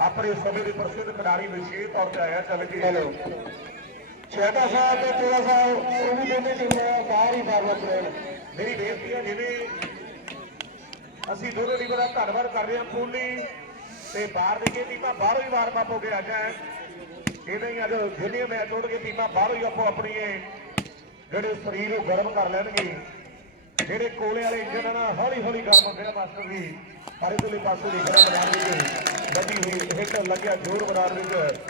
ਆਪਣੇ ਸਮੇਂ ਦੇ ਪ੍ਰਸਿੱਧ ਖਿਡਾਰੀ ਵਿਸ਼ੇਸ਼ ਤੌਰ ਤੇ ਆਇਆ ਚੱਲ ਕੇ ਹੈਲੋ। ਛੇਟਾ ਸਾਹਿਬ ਤੇ ਤੇਰਾ ਸਾਹਿਬ ਉਹ ਵੀ ਦੋਨੇ ਟੀਮਾਂ ਬਾਹਰ ਹੀ ਬਾਹਰ ਰਹਿਣ ਮੇਰੀ ਬੇਨਤੀ ਹੈ ਜਿਵੇਂ ਅਸੀਂ ਦੋਨੋਂ ਟੀਮਾਂ ਦਾ ਧੰਨਵਾਦ ਕਰ ਰਹੇ ਹਾਂ ਪੂਲੀ ਤੇ ਬਾਹਰ ਦੇ ਕੇ ਟੀਮਾਂ ਬਾਹਰੋਂ ਹੀ ਵਾਰ ਹੋ ਕੇ ਅੱਜ ਹੈ ਇਹਦੇ ਹੀ ਅੱਜ ਜਿੰਨੇ ਮੈਚ ਉੱਡ ਕੇ ਟੀਮਾਂ ਬਾਹਰੋਂ ਹੀ ਆਪੋ ਆਪਣੀ ਜਿਹੜੇ ਸਰੀਰ ਨੂੰ ਗਰਮ ਕਰ ਲੈਣਗੇ। ਜਿਹੜੇ ਕੋਲੇ ਵਾਲੇ ਇੰਜਨ ਆ ਨਾ ਹੌਲੀ ਹੌਲੀ ਗਰਮ ਹੁੰਦੇ ਆ ਮਾਸਟਰ ਜੀ ਪਰ ਇਧਰਲੇ ਪਾਸੇ ਦੀ ਗਰਮ ਮੈਦਾਨ ਵਿੱਚ ਲੱਗੀ ਹੋਈ ਹਿੱਟ ਲੱਗਿਆ ਜ਼ੋਰ ਮੈਦਾਨ ਵਿੱਚ।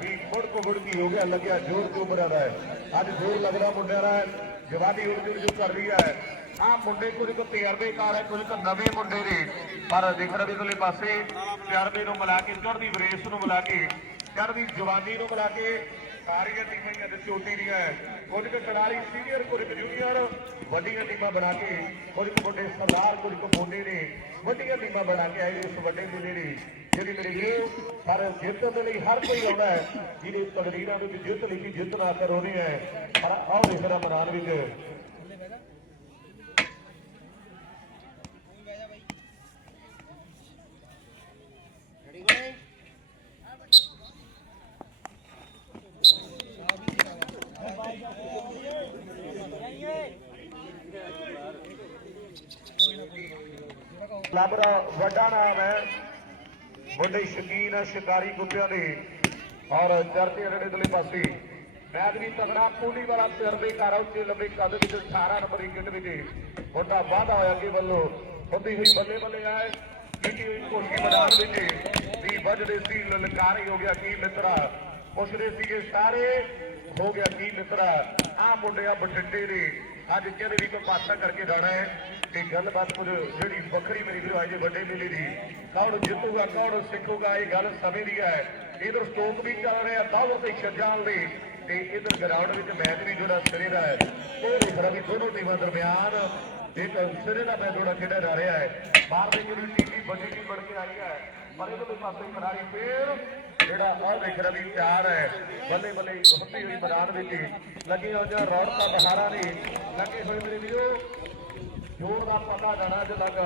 ਵੀ ਮੁੜ ਕੋ ਮੁੜ ਕੀ ਹੋ ਗਿਆ, ਲੱਗਿਆ ਜ਼ੋਰ ਕਿਉਂ ਬਣਾਦਾ ਹੈ। ਅੱਜ ਜ਼ੋਰ ਲੱਗਦਾ ਮੁੰਡਿਆਂ ਦਾ ਜਵਾਨੀ ਉਰਦੂ ਜੋ ਕਰ ਰਹੀ ਹੈ। ਆ ਮੁੰਡੇ ਕੁਝ ਕੁ ਤਜਰਬੇਕਾਰ ਹੈ ਕੁਝ ਕੁ ਨਵੇਂ ਮੁੰਡੇ ਨੇ। ਪਰ ਦੇਖ ਰਹੇ ਇਧਰਲੇ ਪਾਸੇ ਤਜਰਬੇ ਨੂੰ ਮਿਲਾ ਕੇ ਘਰ ਦੀ ਵਰੇਸ ਨੂੰ ਮਿਲਾ ਕੇ, ਚੜ੍ਹਦੀ ਜਵਾਨੀ ਨੂੰ ਮਿਲਾ ਕੇ ਸਾਰੀਆਂ ਟੀਮਾਂ ਹੀ ਅੱਜ ਚੋਟੀ ਦੀਆਂ ਹੈ। ਕੁਝ ਕੁ ਖਿਡਾਰੀ ਸੀਨੀਅਰ ਕੁਝ ਕੁ ਜੂਨੀਅਰ ਵੱਡੀਆਂ ਟੀਮਾਂ ਬਣਾ ਕੇ, ਕੁਝ ਕੁ ਮੁੰਡੇ ਸਰਦਾਰ, ਕੁਝ ਕੁ ਮੋਢੇ ਨੇ, ਵੱਡੀਆਂ ਟੀਮਾਂ ਬਣਾ ਕੇ ਆਏ ਇਸ ਵੱਡੇ ਮੇਲੇ ਦੀ ਜਿਹੜੀ ਮੇਰੀ ਵੀਰੋ ਪਰ ਜਿੱਤਣ ਦੇ ਲਈ ਹਰ ਕੋਈ ਆਉਂਦਾ ਹੈ, ਜਿਹਦੇ ਤਕਰੀਰਾਂ ਦੇ ਵਿੱਚ ਜਿੱਤ ਲਿਖੀ ਜਿੱਤ ਨਾ ਕਰੋਣੀ ਹੈ। ਪਰ ਆਓ ਦੇਖਦਾ ਮੈਦਾਨ ਵਿੱਚ। ਕਲੱਬ ਦਾ ਵੱਡਾ ਨਾਮ ਹੈ ਵੱਡੇ ਸ਼ਕੀਨ ਹੈ, ਸ਼ਿਕਾਰੀ ਕੁੱਤਿਆਂ ਦੇ ਔਰ ਚਰਚੇ ਰੜੇ ਦਲੇ ਪਾਸੇ। ਮੈਚ ਵੀ ਤਗੜਾ ਪੂਲੀ ਵਾਲਾ ਸਿਰ ਦੇ ਲੰਬੇ ਕੱਦ ਵਿੱਚ 18 ਨੰਬਰ ਵਿਕਟ ਵਿੱਚ। ਵੱਡਾ ਵਾਧਾ ਹੋਇਆ ਕਿ ਵੱਲੋਂ। ਹੁੰਦੀ ਹੋਈ ਬੱਲੇ ਬੱਲੇ ਆਏ। ਕੀਤੀ ਹੋਈ ਕੋਸ਼ਿਸ਼ ਮੈਦਾਨ ਵਿੱਚ। ਵੀ ਵੱਜਦੇ ਸੀ, ਲਲਕਾਰੀ ਹੋ ਗਿਆ ਕੀ ਮਿੱਤਰਾ। ਪੁੱਛਦੇ ਸੀਗੇ, ਸਾਰੇ, ਹੋ ਗਿਆ ਕੀ ਮਿੱਤਰਾ? ਆ ਮੁੰਡਿਆ ਬਠਿੰਡੇ ਦੇ। ਅੱਜ ਕਹਿੰਦੇ ਵੀ ਕੋਈ ਪਾਸਾ ਕਰਕੇ ਜਾਣਾ ਹੈ ਤੇ ਗੱਲਬਾਤ ਕੁਝ ਜਿਹੜੀ ਵੱਖਰੀ ਮੇਰੀ ਵੀਰੋ, ਅੱਜ ਵੱਡੇ ਮੇਲੇ ਦੀ। ਕੌਣ ਜਿੱਤੂਗਾ, ਕੌਣ ਸਿੱਖੂਗਾ, ਇਹ ਗੱਲ ਸਮੇਂ ਦੀ ਹੈ। ਇਧਰ ਸਟੋਕ ਵੀ ਚੱਲ ਰਿਹਾ ਦਾਵਰ ਤੇ ਸ਼ਜਾਲ ਦੇ ਤੇ ਇਧਰ ਗਰਾਊਂਡ ਵਿੱਚ ਮੈਚ ਵੀ ਜਿਹੜਾ ਸਿਰੇ ਦਾ ਹੈ, ਉਹ ਦੇਖ ਰਿਹਾ ਵੀ ਦੋਨੋਂ ਟੀਮਾਂ ਦਰਮਿਆਨ ਇੱਕ ਸਿਰੇ ਦਾ ਮੈਚ ਜਿਹੜਾ ਖੇਡਿਆ ਜਾ ਰਿਹਾ ਹੈ। ਬਾਹਰ ਦੇ ਜਿਹੜੀ ਟੀਮ ਵੱਡੀ ਟੀਮ ਬਣ ਕੇ ਆਈ ਹੈ। ਪਰ ਪਾਸੇ ਖਿਡਾਰੀ ਫੇਰ ਜਿਹੜਾ ਉਹ ਦੇਖ ਰਿਹਾ ਵੀ ਚਾਰ ਹੈ। ਬੱਲੇ ਬੱਲੇ ਹੁੰਦੀ ਹੋਈ ਮੈਦਾਨ ਵਿੱਚ ਲੱਗੇ ਹੋ ਜਾਂ ਰੌਣਕਾਂ ਬਹਾਰਾਂ ਨੇ ਲੱਗੇ ਹੋਏ ਮੇਰੇ ਵੀਰੋ। ਜੋੜ ਦਾ ਪਤਾ ਜਾਣਾ ਅੱਜ ਤੱਕ।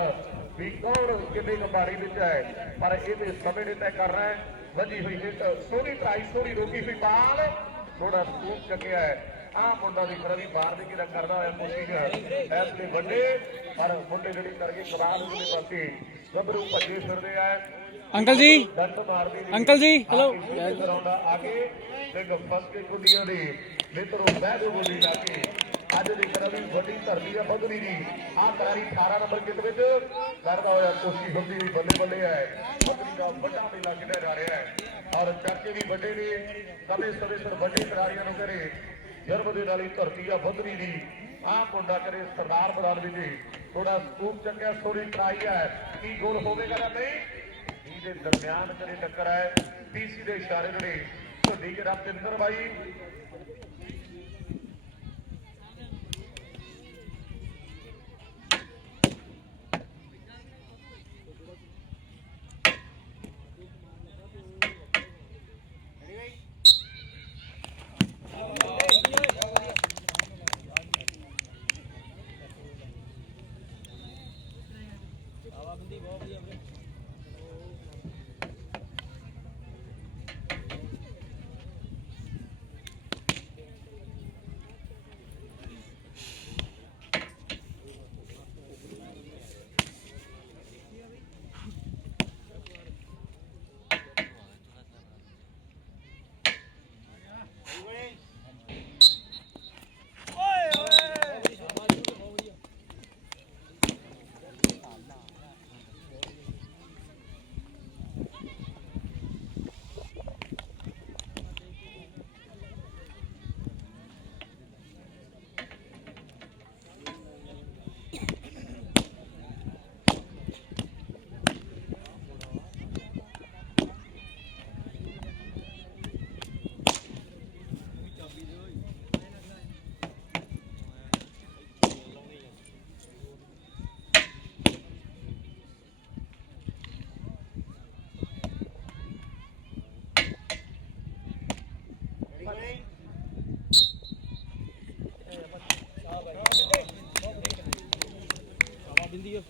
ਵੀ ਕੌਣ ਕਿੰਨੇ ਕਬਾੜੀ ਵਿੱਚ ਹੈ, ਪਰ ਇਹਦੇ ਸਮੇਂ ਨੇ ਤੈਅ ਕਰਨਾ ਹੈ। ਵੱਜੀ ਹੋਈ ਹਿੱਟ ਸੋਹਣੀ ਟਰਾਈ ਸੋਹਣੀ ਰੋਕੀ ਹੋਈ ਬਾਲ ਥੋੜਾ ਸਕੂਪ ਚੱਕਿਆ ਹੈ। ਆਹ ਮੁੰਡਾ ਦੀ ਖਰਾ ਵੀ ਬਾਹਰ ਦੇ ਕਿਰਾ ਕਰਦਾ ਹੋਇਆ ਕੋਸ਼ਿਸ਼ ਐਸ ਦੇ ਵੱਡੇ ਪਰ ਮੁੰਡੇ ਜਿਹੜੀ ਕਰਕੇ ਕਬਾਲ ਉਹਦੇ ਪਾਸੇ ਗੱਭਰੂ ਭੱਜੇ ਫਿਰਦੇ ਆ। ਅੰਕਲ ਜੀ? ਅੰਕਲ ਜੀ, ਹੈਲੋ। ਕਰਾਉਂਦਾ ਆ ਕੇ ਤੇ ਫਸ ਕੇ ਕੁੱਡੀਆਂ ਦੇ ਮਿੱਤਰੋ ਬਹਿ ਦੋ ਬੋਲੀ ਲਾ ਕੇ। ਅੱਜ ਦੀ ਤਰ੍ਹਾਂ ਵੀ ਵੱਡੀ ਧਰਤੀ ਆ ਬਦਲੀ ਦੀ ਆ ਤਾਰੀ 18 ਨੰਬਰ ਕਿਤ ਵਿੱਚ ਕਰਦਾ ਹੋਇਆ ਕੋਸ਼ਿਸ਼ ਹੁੰਦੀ ਹੋਈ ਬੱਲੇ ਬੱਲੇ ਹੈ ਬਦਲੀ ਦਾ ਵੱਡਾ ਮੇਲਾ ਖੇਡਿਆ ਜਾ ਰਿਹਾ ਹੈ। ਔਰ ਚਾਚੇ ਵੀ ਵੱਡੇ ਨੇ। ਸਮੇਂ ਸਮੇਂ ਸਿਰ ਵੱਡੇ ਖਿਡਾਰੀਆਂ ਨੂੰ ਕਰੇ ਜਰਮ ਦੇ ਨਾਲ ਹੀ ਧਰਤੀ ਆ ਬਦਲੀ ਦੀ। ਆ ਮੁੰਡਾ ਕਰੇ ਸਰਦਾਰ ਬਦਾਨ ਵੀ ਥੋੜਾ ਸੂਪ ਚੱਕਿਆ ਸੋਰੀ ਟਰਾਈ ਹੈ ਕੀ ਗੋਲ ਹੋਵੇਗਾ ਜਾਂ ਨਹੀਂ? ਇਹਦੇ ਦਰਮਿਆਨ ਕਰੇ ਟੱਕਰ ਹੈ ਪੀਸੀ ਦੇ ਇਸ਼ਾਰੇ ਨੇ ਢੋਡੀ ਕੇ ਰਪਤਿੰਦਰ ਬਾਈ। ਦੀ ਬਹੁਤ ਵਧੀਆ ਵੀਰੇ। ਦਿੰਦੀ ਆ।